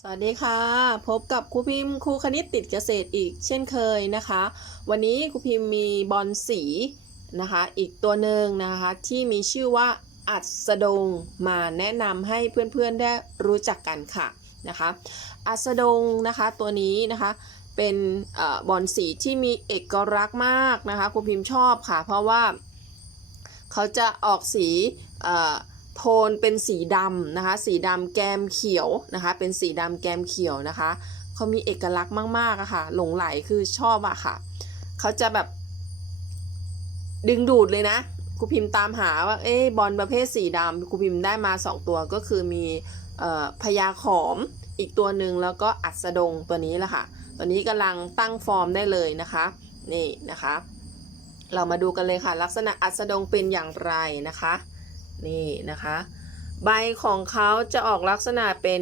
สวัสดีค่ะ พบกับครูพิมพ์ครูคณิตติดเกษตรอีกเช่นเคยนะคะ วันนี้ครูพิมพ์มีบอลสีนะคะ อีกตัวหนึ่งนะคะที่มีชื่อว่าอัสดงมาแนะนำให้เพื่อนๆได้รู้จักกันค่ะนะคะอัสดงนะคะตัวนี้นะคะเป็นอบอลสีที่มีเอกลักษณ์มากนะคะครูพิมพ์ชอบค่ะ เพราะว่าเขาจะออกสีอ โทนเป็นสีดำนะคะ สีดำแกมเขียวนะคะ เป็นสีดำแกมเขียวนะคะ เขามีเอกลักษณ์มากๆอะค่ะ หลงไหลคือชอบอะค่ะ เขาจะแบบ ดึงดูดเลยนะครูพิมพ์ตามหาว่า เอ๊บอลประเภทสีดำครูพิมพ์ได้มา 2 ตัวก็คือมีออพญาขอมอีกตัวหนึ่งแล้วก็อัสดงตัวนี้แหละค่ะ ตัวนี้กำลังตั้งฟอร์มได้เลยนะคะ นี่นะคะ เรามาดูกันเลยค่ะ ลักษณะอัสดงเป็นอย่างไรนะคะ นี่นะคะ ใบของเขาจะออกลักษณะเป็น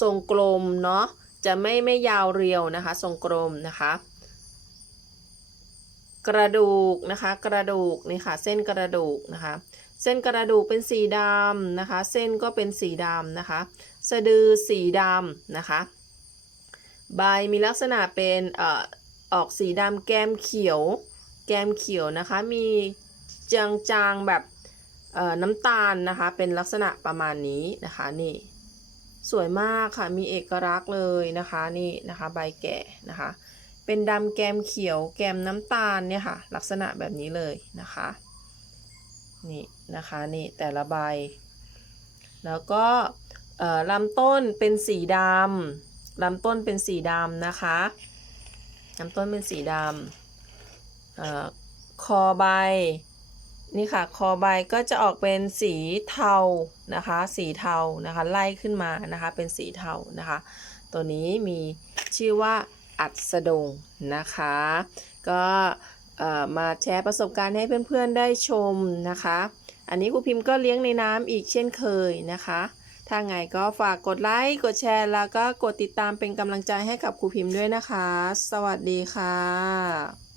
ทรงกลมเนาะจะไม่ไม่ยาวเรียวนะคะ ทรงกลมนะคะ กระดูกนะคะ กระดูกนี่ค่ะเส้นกระดูกนะคะ เส้นกระดูกเป็นสีดำนะคะ เส้นก็เป็นสีดำนะคะ สะดือสีดำนะคะ ใบมีลักษณะเป็นอออกสีดำแก้มเขียว แก้มเขียวนะคะ มีจางๆแบบ น้ำตาลนะคะ เป็นลักษณะประมาณนี้นะคะนี่สวยมากค่ะมีเอกลักษณ์เลยนะคะนี่นะคะใบแก่นะคะ เป็นดำแกมเขียวแกมน้ำตาลเนี่ยค่ะ ลักษณะแบบนี้เลยนะคะนี่นะคะนี่แต่ละใบ แล้วก็ลำต้นเป็นสีดำลำต้นเป็นสีดำนะคะลำต้นเป็นสีดำคอใบ นี่ค่ะ คอใบก็จะออกเป็นสีเทานะคะ สีเทานะคะ ไล่ขึ้นมานะคะ เป็นสีเทานะคะ ตัวนี้มีชื่อว่าอัดสดงนะคะ ก็มาแชร์ประสบการณ์ให้เพื่อนๆได้ชมนะคะ อันนี้ครูพิมพ์ก็เลี้ยงในน้ำอีกเช่นเคยนะคะ ถ้าไงก็ฝากกดไลค์ กดแชร์ แล้วก็กดติดตามเป็นกำลังใจให้กับครูพิมพ์ด้วยนะคะ สวัสดีค่ะ